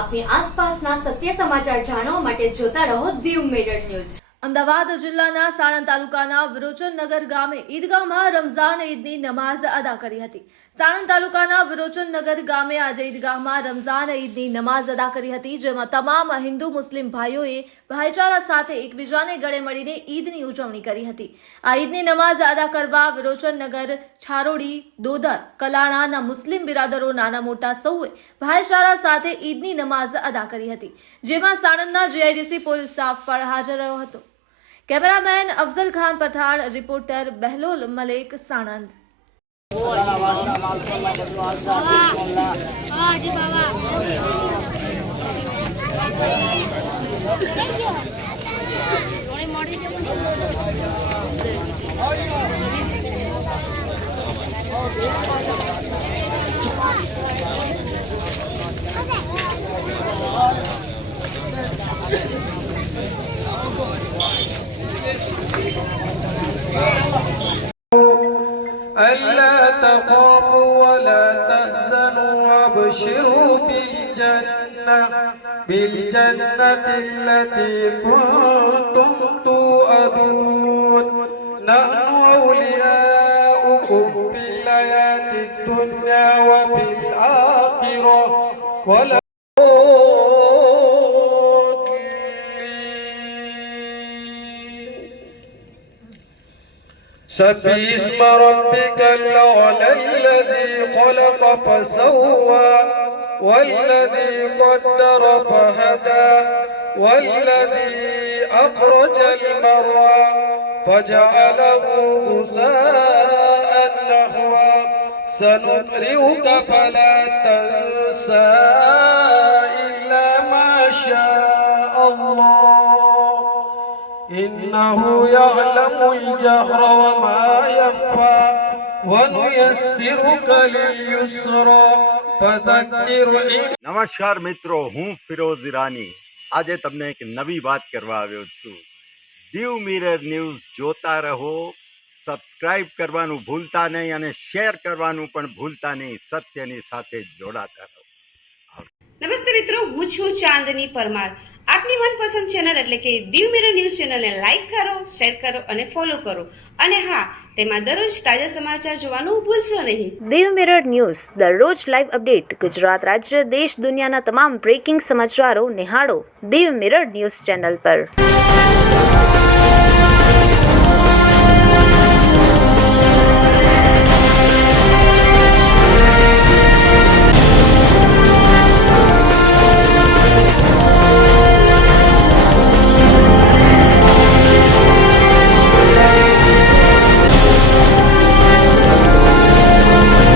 આપની આસપાસના સત્ય સમાચાર જાણવા માટે જોતા રહો દીવ મિરર ન્યૂઝ। અમદાવાદ જિલ્લાના સાણંદ તાલુકાના વિરોચનનગર ગામે ઈદગાહમાં રમઝાન ઈદની નમાઝ અદા કરી હતી। સાણંદ તાલુકાના વિરોચનનગર ગામે આજે ઈદગાહમાં રમઝાન ઈદની નમાઝ અદા કરી હતી, જેમાં તમામ હિન્દુ મુસ્લિમ ભાઈઓએ ભાઈચારા સાથે એકબીજાને ગળે મળીને ઈદની ઉજવણી કરી હતી। આ ઈદની નમાઝ અદા કરવા વિરોચનનગર, છારોડી, દોદર, કલાણાના મુસ્લિમ બિરાદરો નાના મોટા સૌએ ભાઈચારા સાથે ઈદની નમાઝ અદા કરી હતી, જેમાં સાણંદના જીઆઈડીસી પોલીસ સ્ટાફ પણ હાજર રહ્યો હતો। Cameraman Afzal Khan Pathan, reporter Bahlol Malik, Sanand. ألا تخافوا ولا تحزنوا وابشروا بالجنة التي كنتم توعدون نحن أولياؤكم في الحياة الدنيا وفي الآخرة ولا سبح اسم ربك الأعلى الذي خلق فسوى والذي قدر فهدى والذي أخرج المرعى فجعله غثاء نحوا سنقرئك فلا تنسى إلا ما شاء الله إنه يعلم الجهر وما يخفى ونيسرك لليسرى فذكر إن નમસ્કાર મિત્રો, હું ફિરોઝ ઈરાની આજે તમને એક નવી વાત કરવા આવ્યો છું। દીવ મિરર ન્યૂઝ જોતા રહો, સબસ્ક્રાઇબ કરવાનું ભૂલતા નહીં અને શેર કરવાનું પણ ભૂલતા નહીં। સત્યની સાથે જોડાતા રહો। નમસ્તે મિત્રો, હું છું ચાંદની પરમાર। આપની મનપસંદ ચેનલ એટલે કે દીવ મિરર ન્યૂઝ ચેનલને લાઈક કરો, શેર કરો અને ફોલો કરો, અને હા, તેમાં દરરોજ તાજા સમાચાર જોવાનું ભૂલશો નહીં। દીવ મિરર ન્યૂઝ દરરોજ લાઈવ અપડેટ, ગુજરાત રાજ્ય, દેશ દુનિયાના તમામ બ્રેકિંગ સમાચારો નિહાળો દીવ મિરર ન્યૂઝ ચેનલ પર।